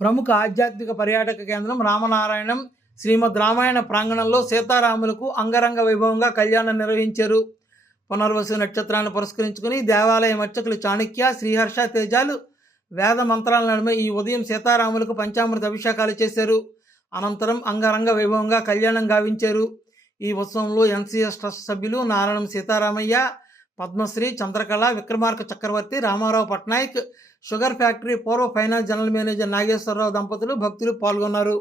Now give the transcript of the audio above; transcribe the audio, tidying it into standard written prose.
ప్రముఖ ఆధ్యాత్మిక పర్యాటక కేంద్రం రామనారాయణం శ్రీమద్ రామాయణ ప్రాంగణంలో సీతారాములకు అంగరంగ వైభవంగా కళ్యాణం నిర్వహించారు. పునర్వసు నక్షత్రాన్ని పురస్కరించుకుని దేవాలయం అర్చకులు చాణక్య, శ్రీహర్ష తేజాలు వేద మంత్రాల నడుమ ఈ ఉదయం సీతారాములకు పంచామృత అభిషేకాలు చేశారు. అనంతరం అంగరంగ వైభవంగా కళ్యాణం గావించారు. ఈ ఉత్సవంలో ఎన్సీఎస్ ట్రస్ట్ సభ్యులు నారాయణం సీతారామయ్య, పద్మశ్రీ, చంద్రకళ, విక్రమార్క చక్రవర్తి, రామారావు పట్నాయక్, షుగర్ ఫ్యాక్టరీ పూర్వ ఫైనాన్స్ జనరల్ మేనేజర్ నాగేశ్వరరావు దంపతులు, భక్తులు పాల్గొన్నారు.